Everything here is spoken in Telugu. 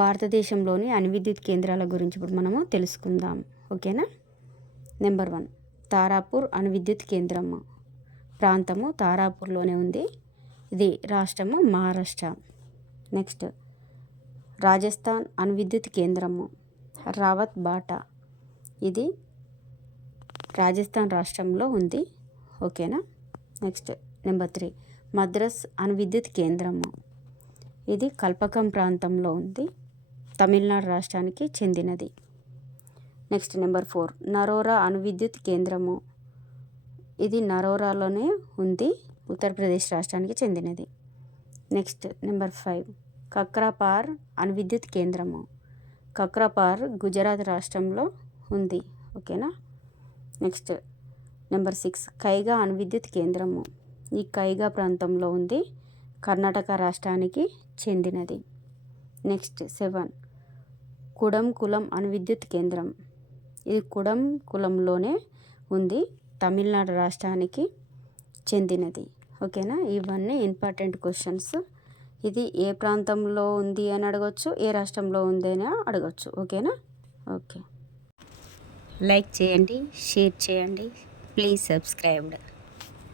భారతదేశంలోని అణు విద్యుత్ కేంద్రాల గురించి ఇప్పుడు మనము తెలుసుకుందాం. ఓకేనా. నెంబర్ 1 తారాపూర్ అణు విద్యుత్ కేంద్రము. ప్రాంతము తారాపూర్లోనే ఉంది. ఇది రాష్ట్రము మహారాష్ట్ర. నెక్స్ట్ రాజస్థాన్ అణు విద్యుత్ కేంద్రము రావత్ బాటా. ఇది రాజస్థాన్ రాష్ట్రంలో ఉంది. ఓకేనా. నెక్స్ట్ నెంబర్ 3 మద్రాస్ అణు విద్యుత్ కేంద్రము. ఇది కల్పకం ప్రాంతంలో ఉంది. తమిళనాడు రాష్ట్రానికి చెందినది. నెక్స్ట్ నెంబర్ 4 నరోరా అణు విద్యుత్ కేంద్రము. ఇది నరోరాలోనే ఉంది. ఉత్తరప్రదేశ్ రాష్ట్రానికి చెందినది. నెక్స్ట్ నెంబర్ 5 కక్రాపార్ అణు విద్యుత్ కేంద్రము. కక్రాపార్ గుజరాత్ రాష్ట్రంలో ఉంది. ఓకేనా. నెక్స్ట్ నెంబర్ 6 కైగా అణు విద్యుత్ కేంద్రము. ఈ కైగా ప్రాంతంలో ఉంది. కర్ణాటక రాష్ట్రానికి చెందినది. నెక్స్ట్ 7 కుడంకులం అణు విద్యుత్ కేంద్రం. ఇది కుడంకులంలోనే ఉంది. తమిళనాడు రాష్ట్రానికి చెందినది. ఓకేనా. ఇవన్నీ ఇంపార్టెంట్ క్వశ్చన్స్. ఇది ఏ ప్రాంతంలో ఉంది అని అడగచ్చు, ఏ రాష్ట్రంలో ఉంది అని అడగచ్చు. ఓకేనా. ఓకే. లైక్ చేయండి, షేర్ చేయండి, ప్లీజ్ సబ్స్క్రైబ్డ్.